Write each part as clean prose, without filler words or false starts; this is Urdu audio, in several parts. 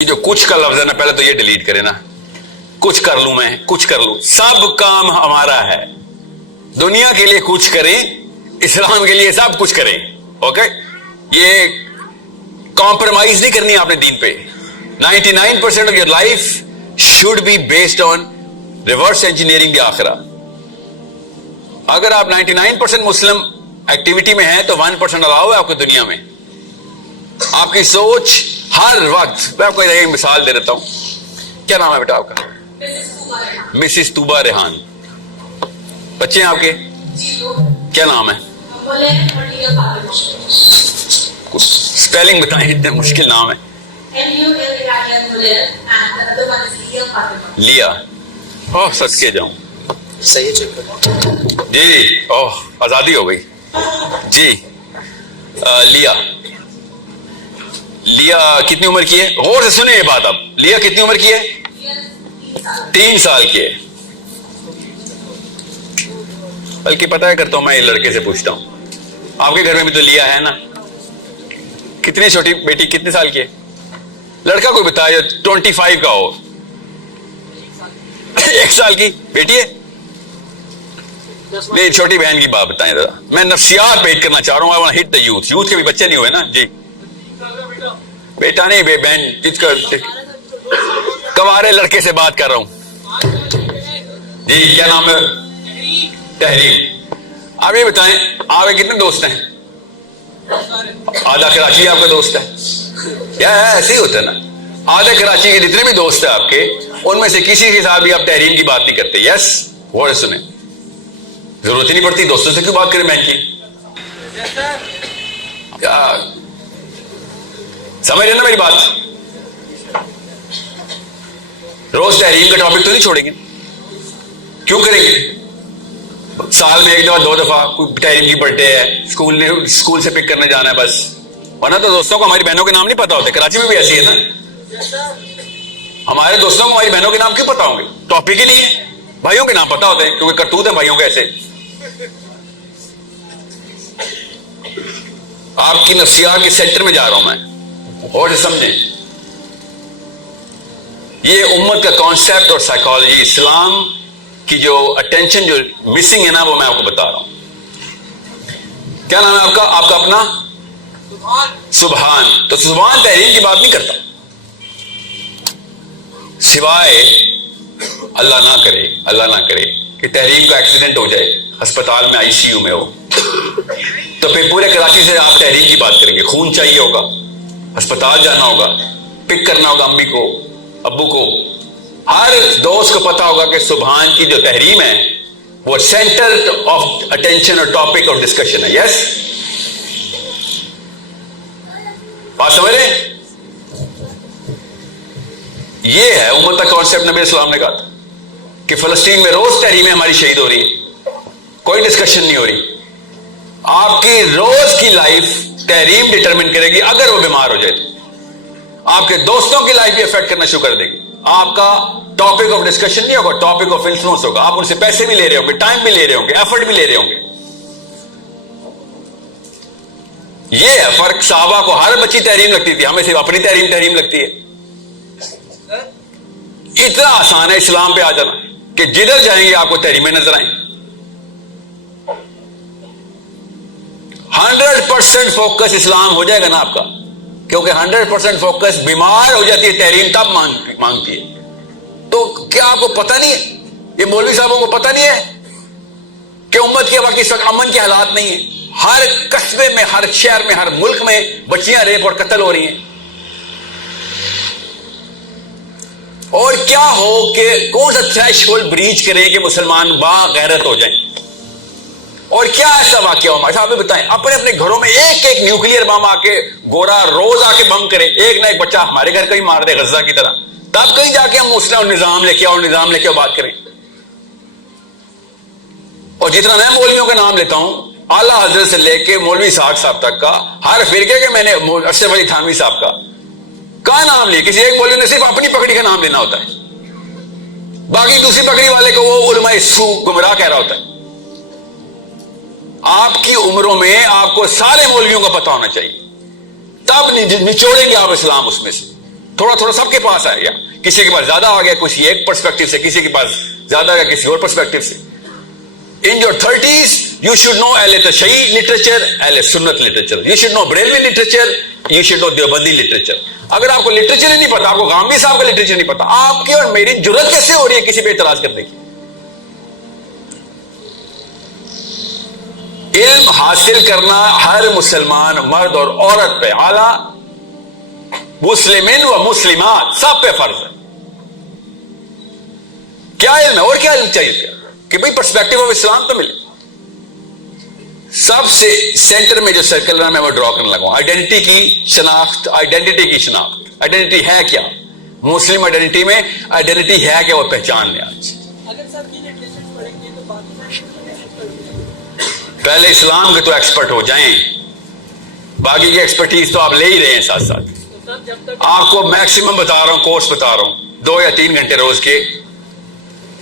جو کچھ کا لفظ ہے نا، پہلے تو یہ ڈیلیٹ کرے نا. کچھ کر لوں میں، کچھ کر لوں. سب کام ہمارا ہے. دنیا کے لیے کچھ کریں، اسلام کے لیے سب کچھ کریں. اوکے، یہ کمپرومائز نہیں کرنی آپ نے دین پہ. 99% of your life should be based on reverse engineering the آخرہ. اگر آپ 99% مسلم ایکٹیویٹی میں ہیں تو 1% الاؤ ہے آپ کو دنیا میں. آپ کی سوچ ہر وقت. میں آپ کو ایک مثال دے دیتا ہوں. کیا نام ہے بیٹا آپ کا؟ مسز طوبہ ریحان. بچے ہیں آپ کے؟ کیا نام ہے؟ اسپیلنگ بتائیں، اتنے مشکل نام ہے. لیا. اوہ سچ کے جاؤں. صحیح چیک جی اوہ آزادی ہو گئی جی. لیا. لیا کتنی عمر کی ہے؟ غور سے سنیں یہ بات. اب لیا کتنی عمر کی ہے؟ 3 سال کی ہے. بلکہ پتہ ہے کرتا ہوں میں، یہ لڑکے سے پوچھتا ہوں. آپ کے گھر میں بھی تو لیا ہے نا؟ کتنی چھوٹی بیٹی کتنے سال کی ہے؟ لڑکا کوئی بتایا 25 کا ہو. 1 سال کی بیٹی ہے. نہیں، چھوٹی بہن کی بات بتائیں ذرا. میں نفسیات پہ ہٹ کرنا چاہ رہا ہوں. I want to hit the youth. Youth کے بھی بچے نہیں ہوئے نا جی. بیٹا نہیں، بہن جس کا کنوارے لڑکے سے بات کر رہا ہوں جی. کیا نام ہے؟ تحریم. آپ یہ بتائیں آپ کے کتنے دوست ہیں؟ آدھا کراچی آپ کا دوست ہے یا ایسے ہی ہوتا ہے نا. آدھا کراچی کے جتنے بھی دوست ہیں آپ کے، ان میں سے کسی کے ساتھ بھی آپ تحریم کی بات نہیں کرتے. یس وہ سنیں، ضرورت ہی نہیں پڑتی. دوستوں سے کیوں بات کریں بہن کی؟ کیا سمجھ رہے نا میری بات؟ روز تحریم کا ٹاپک تو نہیں چھوڑیں گے. کیوں کریں گے؟ سال میں 1 دفعہ 2 دفعہ کوئی تحریم کی برتھ ڈے ہے، اسکول سے پک کرنے جانا ہے بس. ورنہ تو دوستوں کو ہماری بہنوں کے نام نہیں پتا ہوتے. کراچی میں بھی ایسی ہے نا. ہمارے دوستوں کو ہماری بہنوں کے نام کیوں پتا ہوں گے؟ ٹاپک ہی نہیں ہے. بھائیوں کے نام پتا ہوتے ہیں کیونکہ کرتوت ہیں بھائیوں کے ایسے. آپ کی نفسیات کے سینٹر میں جا رہا ہوں میں، اور سمجھیں یہ امت کا کانسیپٹ اور سائیکالوجی، اسلام کی جو اٹینشن جو مسنگ ہے نا، وہ میں آپ کو بتا رہا ہوں. کیا نام ہے آپ کا؟ آپ کا اپنا سبحان. تو سبحان تحریم کی بات نہیں کرتا، سوائے اللہ نہ کرے، اللہ نہ کرے کہ تحریم کا ایکسیڈنٹ ہو جائے، ہسپتال میں ICU میں ہو، تو پھر پورے کراچی سے آپ تحریم کی بات کریں گے. خون چاہیے ہوگا، ہسپتال جانا ہوگا، پک کرنا ہوگا امی کو، ابو کو. ہر دوست کو پتا ہوگا کہ سبحان کی جو تحریم ہے وہ سینٹر آف اٹینشن اور ٹاپک آف ڈسکشن ہے. یس بات سمجھ رہے؟ یہ ہے امت کا کانسیپٹ. نبی اسلام نے کہا تھا کہ فلسطین میں روز تحریمیں ہماری شہید ہو رہی ہے، کوئی ڈسکشن نہیں ہو رہی. آپ کی روز کی لائف تحریم ڈٹرمن کرے گی. اگر وہ بیمار ہو جائے تو آپ کے دوستوں کی لائف بھی افیکٹ کرنا شروع کر دے گی. آپ کا ٹاپک آف ڈسکشن نہیں ہوگا، ٹاپک آف انفلوئنس ہوگا. آپ ان سے پیسے بھی لے رہے ہوں گے، ٹائم بھی لے رہے ہوں گے، ایفرٹ بھی لے رہے ہوں گے. یہ ہے فرق. صحابہ کو ہر بچی تحریم لگتی تھی، ہمیں صرف اپنی تحریم لگتی ہے. اتنا آسان ہے اسلام پہ آ جانا کہ جدھر جائیں گے آپ کو تحریمیں نظر آئیں. 100% فوکس اسلام ہو جائے گا نا آپ کا، کیونکہ 100% فوکس بیمار ہو جاتی ہے تحریم تب مانگتی ہے. تو کیا آپ کو پتہ نہیں ہے، یہ مولوی صاحبوں کو پتہ نہیں ہے کہ امت کے وقت اس وقت امن کے حالات نہیں ہیں؟ ہر قصبے میں، ہر شہر میں، ہر ملک میں بچیاں ریپ اور قتل ہو رہی ہیں. اور کیا ہو کہ کون سا تھریشولڈ بریچ کریں کہ مسلمان باغیرت ہو جائیں؟ اور کیا ایسا واقعہ ہو؟ صاحب بتائیں. اپنے اپنے گھروں میں ایک نیوکلیئر بم آ کے گورا روز آ کے بم کرے، ایک نہ ایک بچہ ہمارے گھر کا ہی مار دے غزہ کی طرح، تب کہیں جا کے ہم مسلم نظام لے کے آؤ بات کریں. اور جتنا میں مولویوں کا نام لیتا ہوں، اعلیٰ حضرت سے لے کے مولوی ساٹھ صاحب تک کا، ہر فرقے کے میں نے اشرف علی تھانوی صاحب کا نام لیا. کسی ایک مولوی نے صرف اپنی پکڑی کا نام لینا ہوتا ہے، باقی دوسری پکڑی والے کو وہ علماء سو گمراہ کہہ رہا ہوتا ہے. آپ کی عمروں میں آپ کو سارے مولویوں کا پتہ ہونا چاہیے، تب نچوڑیں گے آپ اسلام اس میں سے. تھوڑا تھوڑا سب کے پاس آئے گا. کسی کے پاس زیادہ آ گیا کسی ایک پرسپیکٹو سے, کسی کے پاس زیادہ آ گیا کسی اور پرسپیکٹو سے. In your 30s, you should know Ahl Tashayyi literature, Ahl Sunnat literature. You should know Brelvi literature, you should know Deobandi literature. اگر آپ کو لٹریچر ہی نہیں پتا, آپ کو غامدی صاحب کا لٹریچر نہیں پتا, آپ کی اور میری جرت کیسے ہو رہی ہے کسی پہ اعتراض کرنے کی؟ علم حاصل کرنا ہر مسلمان مرد اور عورت پہ, اعلیٰ مسلمین و مسلمات سب پہ فرض ہے. کیا علم ہے اور کیا علم چاہیے تھا کہ بھئی پرسپیکٹو آف اسلام تو ملے. سب سے سینٹر میں جو سرکل ہے میں وہ ڈرا کرنے لگا ہوں, آئیڈینٹی کی شناخت. آئیڈینٹی کی شناخت, آئیڈینٹی ہے کیا؟ مسلم آئیڈینٹی میں آئیڈینٹی ہے کیا, وہ پہچان لیں. آج پہلے اسلام کے تو ایکسپرٹ ہو جائیں, باقی کی ایکسپرٹیز تو آپ لے ہی رہے ہیں ساتھ ساتھ. آپ کو میکسیمم بتا رہا ہوں, کورس بتا رہا ہوں, 2 یا 3 گھنٹے روز کے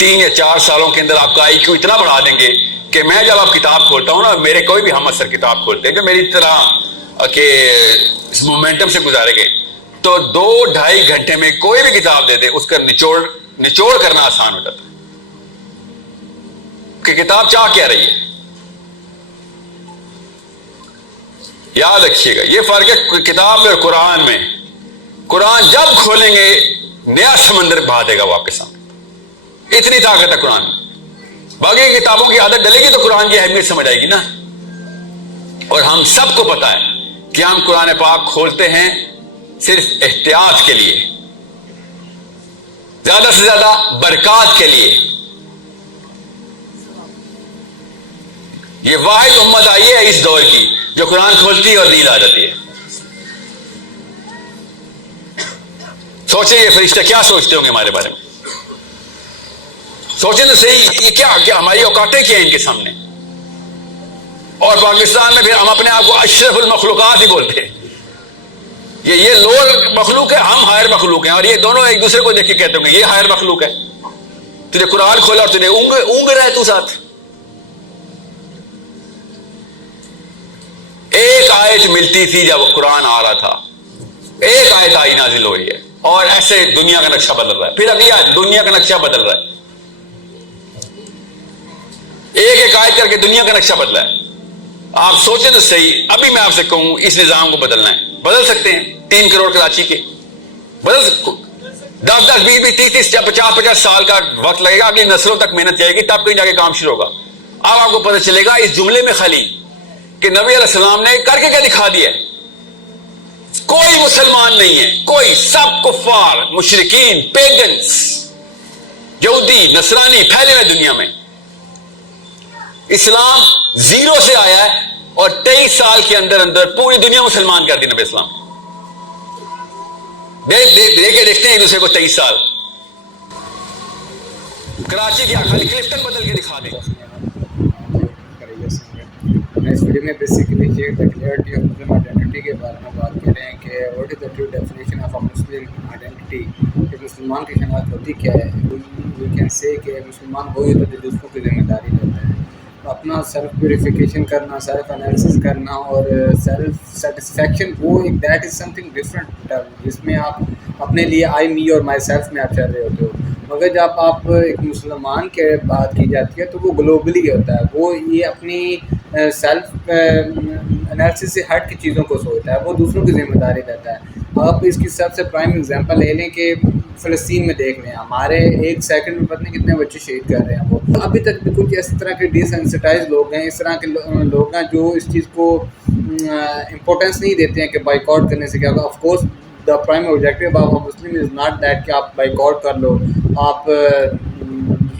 3 یا 4 سالوں کے اندر آپ کا آئی کیو اتنا بڑھا دیں گے کہ میں جب آپ کتاب کھولتا ہوں نا, میرے کوئی بھی ہم اثر کتاب کھولتے ہیں جو میری طرح کہ اس مومنٹم سے گزارے گئے, تو 2-2.5 گھنٹے میں کوئی بھی کتاب دے دے اس کا نچوڑ کرنا آسان ہو جاتا ہے کہ کتاب چاہ کیا رہی ہے. یاد رکھیے گا یہ فرق ہے کتاب اور قرآن میں. قرآن جب کھولیں گے نیا سمندر بہا دے گا وہ آپ کے سامنے, اتنی طاقت ہے قرآن میں. باقی کتابوں کی عادت ڈلے گی تو قرآن کی اہمیت سمجھ آئے گی نا. اور ہم سب کو پتا ہے کہ ہم قرآن پاک کھولتے ہیں صرف احتیاط کے لیے, زیادہ سے زیادہ برکات کے لیے. یہ واحد امت آئی ہے اس دور کی جو قرآن کھولتی ہے اور نیند آ جاتی ہے. سوچیں یہ فرشتہ کیا سوچتے ہوں گے ہمارے بارے میں, سوچیں تو صحیح, یہ کیا ہماری اوقاتیں کیا ہیں ان کے سامنے. اور پاکستان میں پھر ہم اپنے آپ کو اشرف المخلوقات ہی بولتے ہیں. یہ لوور مخلوق ہے, ہم ہائر مخلوق ہیں, اور یہ دونوں ایک دوسرے کو دیکھ کے کہتے ہوں گے یہ ہائر مخلوق ہے. تجھے قرآن کھولا اور تجھے اونگ رہا ہے تو ساتھ. ایک آیت ملتی تھی جب قرآن آ رہا تھا, ایک آیت آئی نازل ہو رہی ہے, اور ایسے دنیا کا نقشہ بدل رہا ہے. پھر اگلی آیت, دنیا کا نقشہ بدل رہا ہے. ایک آیت کر کے دنیا کا نقشہ بدلا ہے. آپ سوچیں تو صحیح, ابھی میں آپ سے کہوں اس نظام کو بدلنا ہے, بدل سکتے ہیں. 3 کروڑ کراچی کے بدل 10-10, 20-20, 30-30, 50-50 سال کا وقت لگے گا, اگلی نسلوں تک محنت جائے گی, تب کہیں جا کے کام شروع ہوگا. اب آپ کو پتہ چلے گا اس جملے میں خالی کہ نبی علیہ السلام نے کر کے کیا دکھا دیا. کوئی مسلمان نہیں ہے, کوئی, سب کفار, مشرکین, پیگنز, یہودی, نصرانی پھیلے ہوئے دنیا میں. اسلام 0 سے آیا ہے اور 23 سال کے اندر پوری دنیا مسلمان کر دی نبی اسلام. دیکھتے ہیں ایک دوسرے کو 23 سال. کراچی کی خالی کلفٹن بدل کے دکھا دیں. اس ویڈیو میں basically clarity of Muslim identity کے بارے میں بات کر رہے ہیں کہ what is the true definition of a Muslim identity. کہ مسلمان کی شناخت ہوتی کیا ہے. وی کین سے کہ مسلمان وہی ہوتا ہے جو دوسروں کی ذمہ داری لیتا ہے, اپنا سیلف پیوریفیکیشن کرنا, سیلف انالیسس کرنا اور سیلف سیٹسفیکشن, وہ ایک that is some thing different, جس میں آپ اپنے لیے آئی می اور مائی سیلف میں آپ چل رہے ہوتے ہو. مگر جب آپ ایک مسلمان کے بات کی جاتی ہے تو وہ گلوبلی ہوتا ہے, وہ یہ اپنی سیلف انالیسس سے ہٹ کی چیزوں کو سوچتا ہے, وہ دوسروں کی ذمہ داری لیتا ہے. آپ اس کی سب سے پرائم اگزامپل لے لیں کہ فلسطین میں دیکھ لیں, ہمارے 1 سیکنڈ میں پتہ نہیں کتنے بچے شہید کر رہے ہیں. وہ ابھی تک بھی کچھ اس طرح کے ڈیسینسٹائز لوگ ہیں, اس طرح کے لوگ ہیں جو اس چیز کو امپورٹینس نہیں دیتے ہیں کہ بائی کاٹ کرنے سے کیا ہوگا. Of course the prime objective of a Muslim is not that کہ آپ بائی کاٹ کر لو, آپ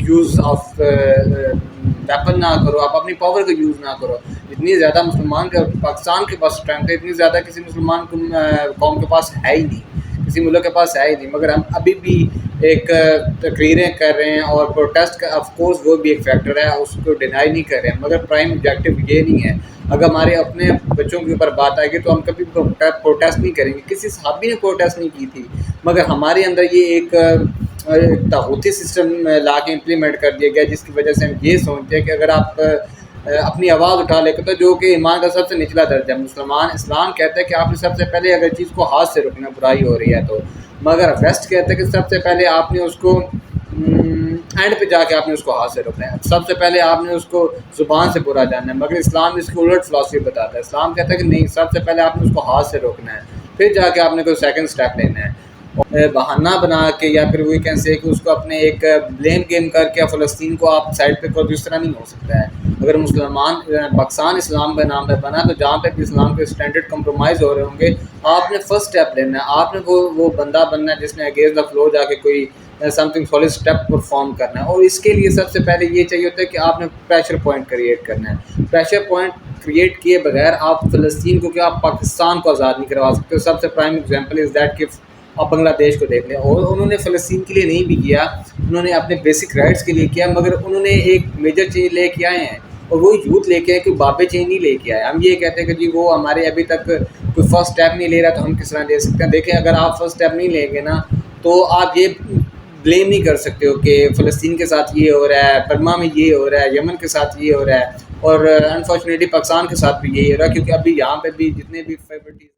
یوز آف ویپن نہ کرو, آپ اپنی پاور کا یوز نہ کرو. اتنی زیادہ مسلمان کا پاکستان کے پاس اسٹرینتھ ہے, اتنی زیادہ کسی مسلمان قوم کے پاس ہے ہی نہیں, کسی ملک کے پاس ہے ہی نہیں. مگر ہم ابھی بھی ایک تقریریں کر رہے ہیں اور پروٹیسٹ کا آف کورس وہ بھی ایک فیکٹر ہے, اس کو ڈینائی نہیں کر رہے ہیں. مگر پرائم آبجیکٹیو یہ نہیں ہے. اگر ہمارے اپنے بچوں کے اوپر بات آئے گی تو ہم کبھی پروٹیسٹ نہیں کریں گے. کسی صحابی نے پروٹیسٹ نہیں کی تھی, مگر ہمارے اندر یہ ایک طاغوتی سسٹم لا کے امپلیمنٹ کر دیا گیا, جس کی وجہ سے ہم یہ سوچتے ہیں کہ اگر آپ اپنی آواز اٹھا لے تو جو کہ ایمان کا سب سے نچلا درجہ ہے. مسلمان اسلام کہتا ہے کہ آپ نے سب سے پہلے اگر چیز کو ہاتھ سے رکنا, برائی ہو رہی ہے تو مگر ویسٹ کہتے ہیں کہ سب سے پہلے آپ نے اس کو اینڈ پہ جا کے آپ نے اس کو ہاتھ سے روکنا ہے, سب سے پہلے آپ نے اس کو زبان سے برا جاننا ہے. مگر اسلام اس کو الٹ فلاسفی بتاتا ہے. اسلام کہتا ہے کہ نہیں, سب سے پہلے آپ نے اس کو ہاتھ سے روکنا ہے, پھر جا کے آپ نے کوئی سیکنڈ اسٹیپ لینا ہے. بہانہ بنا کے یا پھر وہی کہہ سے کہ اس کو اپنے ایک بلیم گیم کر کے فلسطین کو آپ سائڈ پہ کر دو, اس طرح نہیں ہو سکتا ہے. اگر مسلمان پاکستان اسلام کے نام پہ بنا تو جہاں پہ بھی اسلام کے اسٹینڈرڈ کمپرومائز ہو رہے ہوں گے, آپ نے فرسٹ اسٹیپ لینا ہے. آپ نے وہ بندہ بننا ہے جس نے اگینسٹ دا فلو جا کے کوئی some thing solid step perform کرنا ہے. اور اس کے لیے سب سے پہلے یہ چاہیے ہوتا ہے کہ آپ نے پریشر پوائنٹ کریٹ کرنا ہے. پریشر پوائنٹ کریٹ کیے بغیر آپ فلسطین کو کیا آپ پاکستان کو آزاد نہیں کروا سکتے. سب سے پرائم ایگزامپل از دیٹ کہ آپ بنگلہ دیش کو دیکھ لیں, اور انہوں نے فلسطین کے لیے نہیں بھی کیا, انہوں نے اپنے بیسک رائٹس کے لیے کیا, مگر انہوں نے ایک میجر چینج لے کے آئے ہیں, اور وہ یوتھ لے کے آئے, کہ بابے چینج نہیں لے کے آئے. ہم یہ کہتے ہیں کہ جی وہ ہمارے ابھی تک کوئی فرسٹ اسٹیپ نہیں لے رہا تو ہم کس طرح لے سکتے ہیں. دیکھیں اگر آپ فرسٹ اسٹیپ نہیں لیں گے نا تو آپ یہ بلیم نہیں کر سکتے ہو کہ فلسطین کے ساتھ یہ ہو رہا ہے, برما میں یہ ہو رہا ہے, یمن کے ساتھ یہ ہو رہا ہے, اور انفارچونیٹلی پاکستان کے ساتھ بھی یہی ہو رہا ہے, کیونکہ ابھی یہاں پہ بھی جتنے بھی فیورٹیز